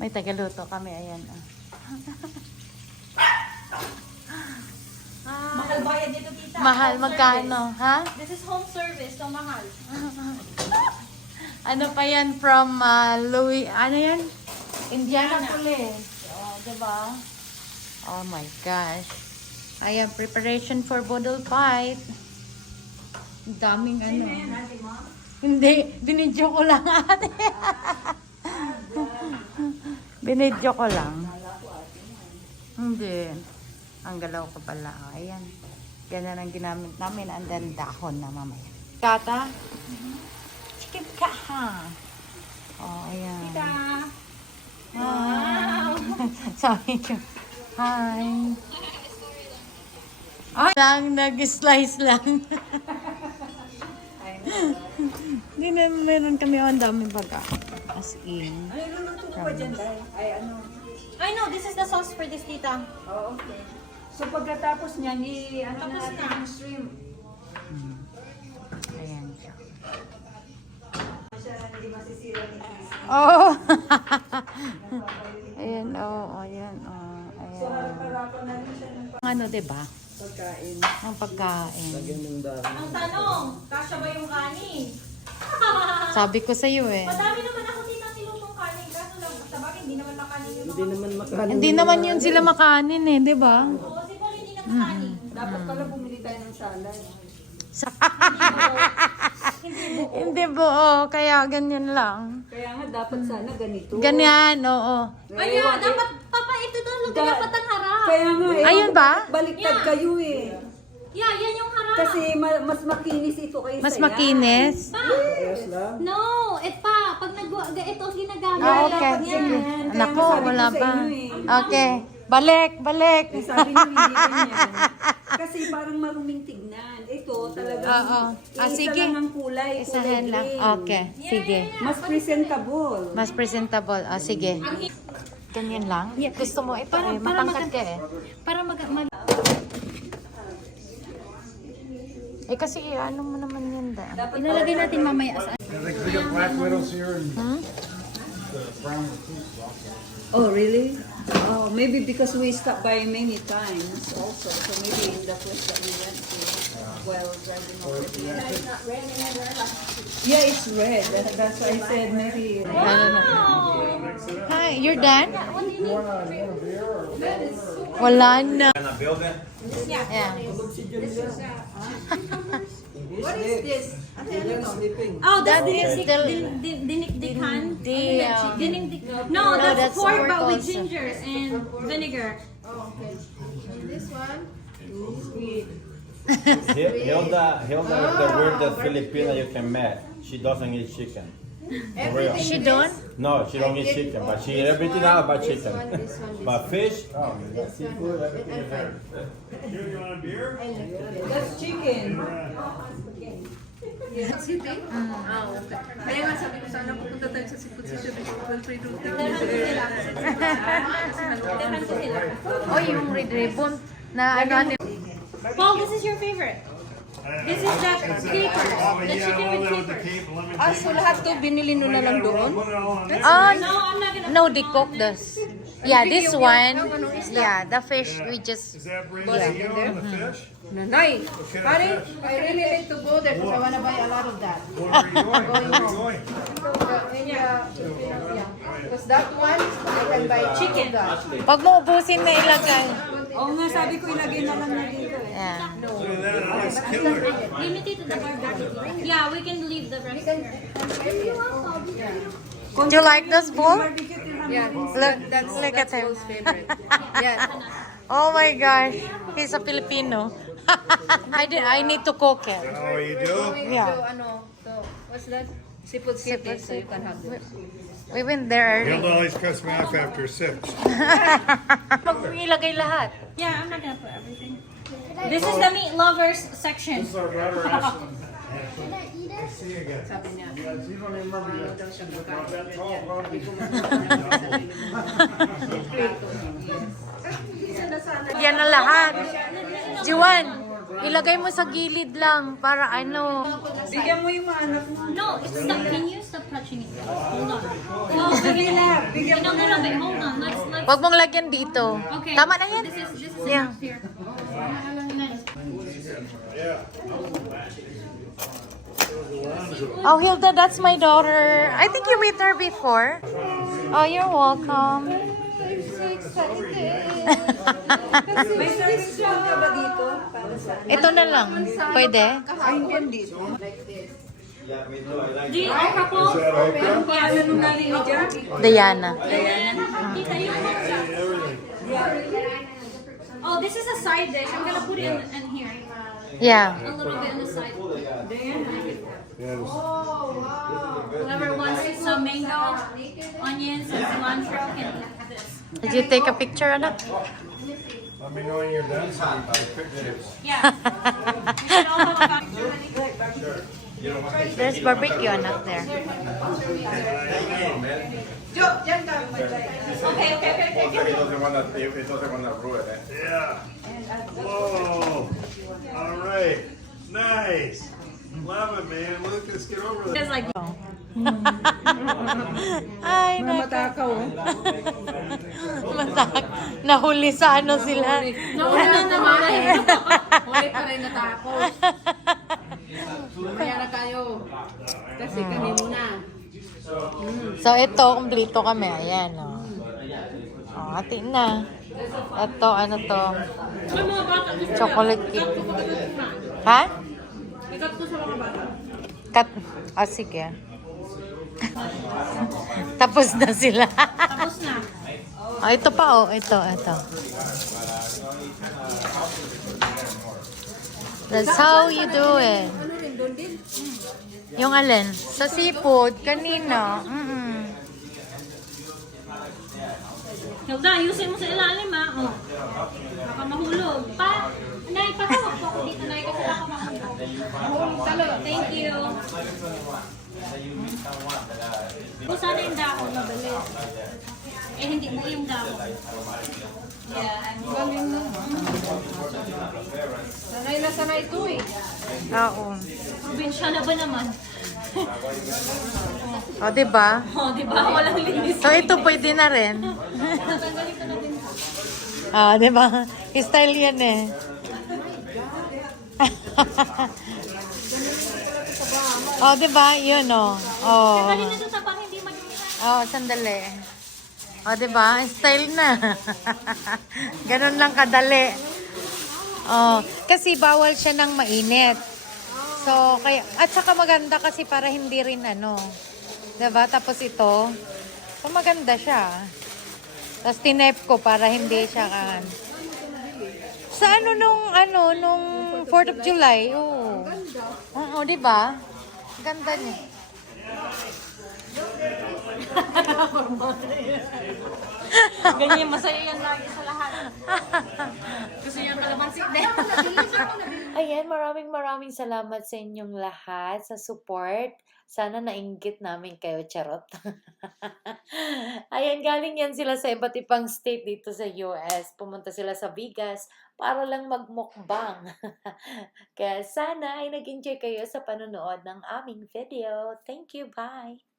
May tagaluto kami. Ayan. Mahal bayad dito, tita. Mahal. Home Magkano? service. Ha? This is home service, so mahal. Ano pa yan from Louis... Ano yan? Indianapolis. Oh, diba? Oh my gosh. Ayan, preparation for Bodol fight. Ang daming ano. Hindi, binidyo ko lang ate. Binidyo ko lang. Hindi. Ang galaw ko pala. Oh, ayan. Ganyan ang ginamit namin. Ang dahon na mamaya. Kata? Chicken ka ha. Oh, ayan. Tita. Wow. Sorry. Hi. Ay, lang, nag-slice lang. Hindi na meron kami ang daming baga. As in. Ay, luluto ko pa dyan, Day? Ay, ano? I know, this is the sauce for this, tita. Oh, okay. So, pagkatapos niyan, ano Tapos na natin na. yung shrimp. Ayan siya. Siya, hindi masisira ni Chris. Oh! Ayan, oh, ayan, oh, So, ayan. harap-harapan na rin siya ng Ano, diba? pagkain. Ang pagkain. Ang tanong, kasya ba yung kanin? Sabi ko sa'yo eh. Madami naman ako tita nilutong kanin. Kaso lang, sa bagay, hindi naman makanin yung Hindi naman yun sila makanin eh, diba? Oo, si Paul hindi nakakanin. Dapat pala bumili tayo ng salad. Hindi buo, kaya ganyan lang. Kaya nga, dapat sana ganito. Ganyan, oo. Kaya, dapat, papa, ito daw, dapat ang harap. Kaya nga, eh. Ayun ba? Baliktad kayo eh. Yeah, yan yung harap. Kasi mas makinis ito kaysa Mas yan. makinis. No, pa, pag ito ginagamit. Ah, okay. Dapat yan. Kaya Nako, nga sabi ko wala sa pa. inyo eh. Okay. Balik, balik. Eh, sabi niyo hindi ganyan. Kasi parang maruming tignan. Ito talaga. Oo. Ah, isa sige. lang ang kulay. Isahan kulay lang. green. Okay, sige. Mas presentable. Mas presentable. Ah, sige. Ganyan lang? Gusto mo ito eh. Matangkad ka eh. Para Eh kasi ano mo naman yan da. Ilalagay natin mamaya sa They got black widows here and the brown recruits also. Oh, really? Oh, maybe because we stopped by many times also. So maybe in the place that we went to while driving over there. Yeah, it's red. That's why I said maybe. Hi, you're done? You want a beer or Wala na. In a building? Yeah. What is this? Oh, That that's is still dinikdikan. the No, that's that's pork, pork but with also. ginger and vinegar. Hilda is the weirdest Filipina you can meet. She doesn't eat chicken. For real. She don't? No, she don't eat chicken, but she eat everything else but chicken. But fish, oh, that's seafood, everything is there. you want a beer? That's chicken. Kaya nga sabi ko sana pupunta tayo sa Seafood City. Well, free to Oh, yung red ribbon na ano. Paul, this is your favorite. This is that caper. The chicken with caper. So lahat to binili nyo na lang doon? Ah, No, I'm not gonna. no, they cook this. Yeah, this one. Yeah, the fish we just. Is that Brazil on the fish? Nanay, honey, I really need to go there because I want to buy a lot of that. Where are you going? Where are you going? Because that one, I can buy chicken. Pag mo ubusin na ilagay. Oo nga, sabi ko ilagay na lang na dito eh. Yeah. Look at that, a nice killer. Limited to the barbecue. Yeah, we can leave the rest. Do you like this bowl? Yeah, Look at him. Paul's favorite. Yeah. Oh my gosh, he's a Filipino. I need to cook it. Oh, you do? Yeah. So, what's that? Seafood City, so you can have this. We went there. Hilda always cuts me off after 6. Pag ilagay lahat. Yeah, I'm not gonna put everything. This is the meat lovers section. This is our brother Ashland. I see you again. Yes, you don't even remember yet. That tall, probably. Yan na lahat. Juan, Ilagay mo sa gilid lang para ano. Bigyan mo yung mga anak mo. No, stop. Can you stop touching it? Hold on. No, Bigyan mo. Bigyan mo no, wait, hold on. Let's. Wag mong lagyan dito. Okay. Tama na yan. This is Yeah. enough here. Oh, Hilda, that's my daughter. I think you met her before. Oh, you're welcome. May service lang ka ba dito? Para sa... Ito na lang. Pwede? Ay, hindi dito. Do you like couple? Ano pa ano nung galing ni Jan? Diana. Tita, you Oh, this is a side dish. I'm gonna put it in here. Yeah. A little bit on the side. Whoever wants some mango, onions, and cilantro can eat this. Did you take a picture, anak? Let me know when you're done. So you can pick chips. Yeah. You should all have a There's barbecue, anak, there. It doesn't want to ruin it. Yeah. Whoa. All right. Nice. Love it, man. Lucas, get over there. It's like Ay, Matakaw. matak. Nahuli sa ano sila. Nauna naman. Huli pa rin natapos. Kaya na tayo. Kasi kami muna. So, ito, kumplito kami. Ayan, o. Oh, atin na. Ito, ano to? may mga bata. Chocolate cake. Ha? Ikat ko sa mga bata. Cut. Ah, sige. Tapos na sila. Tapos na. Oh, ito pa, oh. Ito. That's how you do it. Yung alin? Sa seafood, kanina. Hilda, ayusin mo sa ilalim, ha? Oh. Baka mahulog. Nay, pakawag po ako dito, Nay, kasi baka mahulog. Mahulog talaga. Thank you. Kung sana yung dahon, mabilis. Eh, hindi na yung dahon. Yeah, Galing na. Sanay na sanay ito eh. Oo. probinsya na ba naman? O, diba? Oh, di ba? Walang linis. So, ito pwede na rin. Tatanggalin ko na din. Ah, diba? Style yan eh. Oh, diba? Yun, oh. Oh. Tanggalin na ito sa pang hindi mag-iisa. Oh, sandali. Oh, diba? Style na. Ganun lang kadali. Oh, kasi bawal siya ng mainit. So, kaya, at saka maganda kasi para hindi rin ano. Diba? Tapos ito, so maganda siya. Tapos tinep ko para hindi siya kan. Sa nung 4th of July. Oo. Oo, diba? Ganda niya. Ganyan, masaya yan lagi sa lahat. Gusto niya kalamansi din. Ayan, maraming salamat sa inyong lahat sa support. Sana nainggit namin kayo, charot. Ayan, galing yan sila sa iba't ibang state dito sa US. Pumunta sila sa Vegas para lang magmukbang. Kaya sana ay nag-enjoy kayo sa panonood ng aming video. Thank you, bye!